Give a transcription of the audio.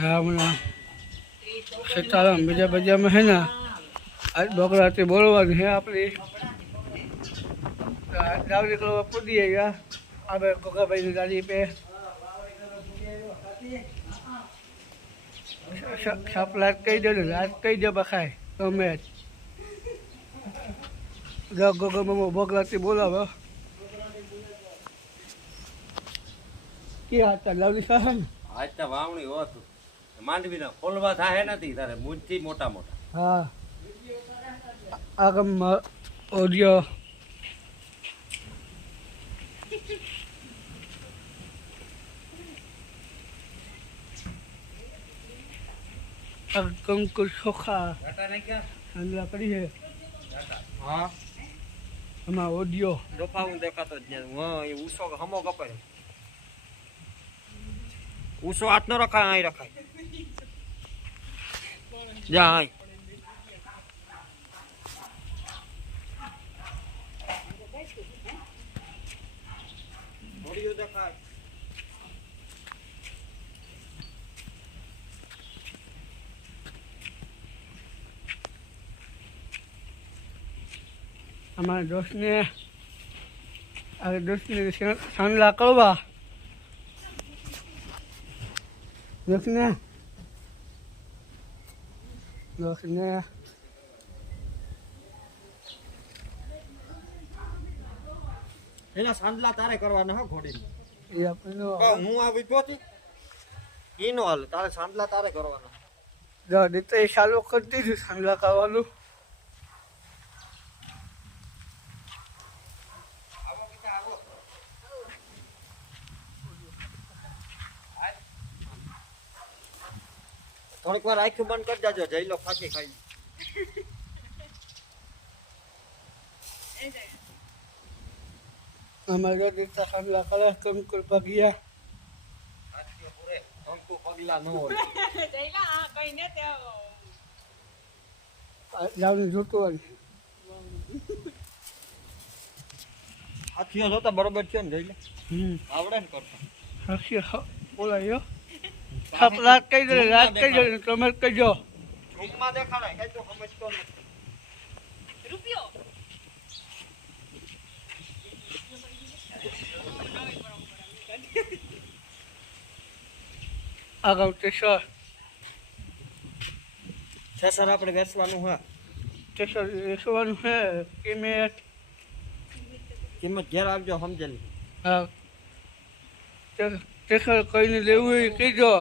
હમણાં સીતારામ બીજા બજારમાં है ना आज बकराती बोलवानी है अपनी गावली को पूरी है अब कोका भाई की गाड़ी पे सब लाट कई दे बखाय तो मैं गो में बकराती बोलावे क्या हाथ लावली सहन આજ તો વાવણી હોતું માંડવીના ફોલવા થાય નથી તારે મૂળથી મોટા મોટા हाँ આગમ ઓડિયો કંકુ ચોખા ઘાટા નહીં ક્યાં handla કરી છે ઘાટા હા આમાં ઓડિયો ડોફા હું દેખાતો જ નહીં હા એ ઉસો હમો કપાય ઉસો હાથ ન રખાય અહીં રખાય જા અહીં ઓડિયો દેખાય हमारे दोस्त ने सांडला करवा दोस्त ने એના સાંડલા તારે કરવાના હો ઘોડી ये अपने હું આવી પહોંચી ઈનો હાલ તારે સાંડલા તારે કરવાના जो देते चालू करती थी सांडला करवालू થોડીક વાર આંખું બંધ કરી જાજો જઈ લો ફાકી ખાઈ हमारे देता सांडला करा कम कर पगिया આજથી પૂરે અંકુ પગલા ન હોય જઈલા આ કઈ ને તે लावनी जोतो હાથીઓ જોતા બરોબર છે ને જઈ લે આવડે ને કરતા हसी बोला यो सब रात कई दे कमर कजो રૂમમાં દેખાડાય કઈ તો સમજતો નથી રૂપિયો આગળ ટેસર સર આપણે વેચવાનું હા ટેસર વેચવાનું છે કિંમત કિંમત ઘેર આવજો સમજેલી હા ટેસર કઈને લેવું હોય કીજો